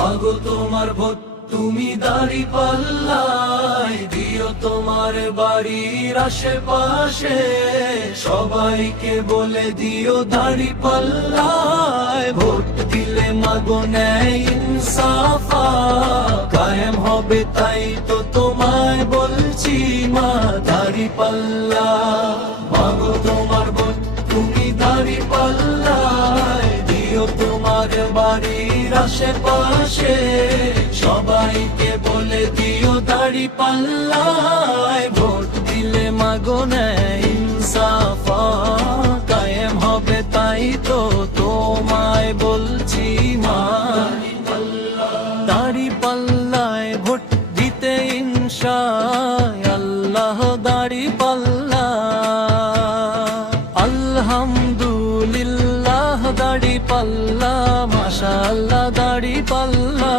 মাগো তোমার ভোট তুমি দাঁড়িপাল্লায় দিও, তোমার বাড়ির আশেপাশে সবাইকে বলে দিও দাঁড়িপাল্লায় ভোট দিলে মাগো ন্যায় ইনসাফ কায়েম হবে, তাই তো তোমায় বলছি মা দাঁড়িপাল্লা। মাগো তোমার ভোট তুমি দাঁড়িপাল্লায় দিও, তোমার বাড়ির আশেপাশে সবাইকে বলে দিও দাঁড়িপাল্লায় ভোট দিলে মাগো ন্যায় ইনসাফ কায়েম হবে, তাই তো তোমায় বলছি মা দাঁড়িপাল্লায় ভোট দিতে ইনশাআল্লাহ দাঁড়িপাল্লা। আলহামদুলিল্লাহ দাঁড়িপাল্লা, মাশাআল্লাহ দাঁড়িপাল্লা।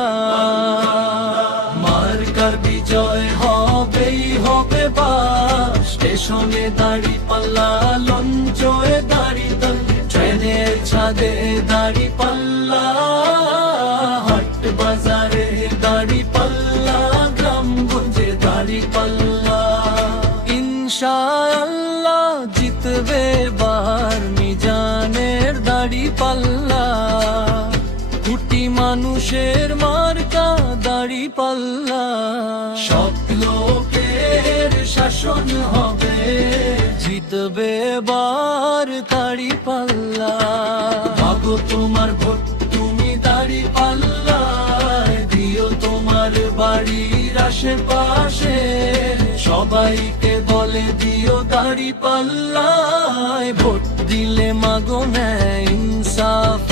মার্কার বিজয় হবেই হবে বা স্টেশনে দাঁড়িপাল্লা, লঞ্চে দাঁড়িপাল্লা, ট্রেনের ছাদে দাঁড়িপাল্লা, হাট বাজারে দাঁড়িপাল্লা, গ্রামগঞ্জে দাঁড়িপাল্লা। ইনশাআল্লাহ জিতবে বার মিজানের দাঁড়িপাল্লা, কোটি মানুষের মার্কা দাঁড়িপাল্লা। সব লোকের শাসন হবে, জিতবে বার দাঁড়িপাল্লা। মাগো তোমার ভোট তুমি দাঁড়িপাল্লায় দিও, তোমার বাড়ির আশেপাশে সবাইকে বলে দিও দাঁড়িপাল্লায় ভোট দিলে মাগো ন্যায় ইনসাফ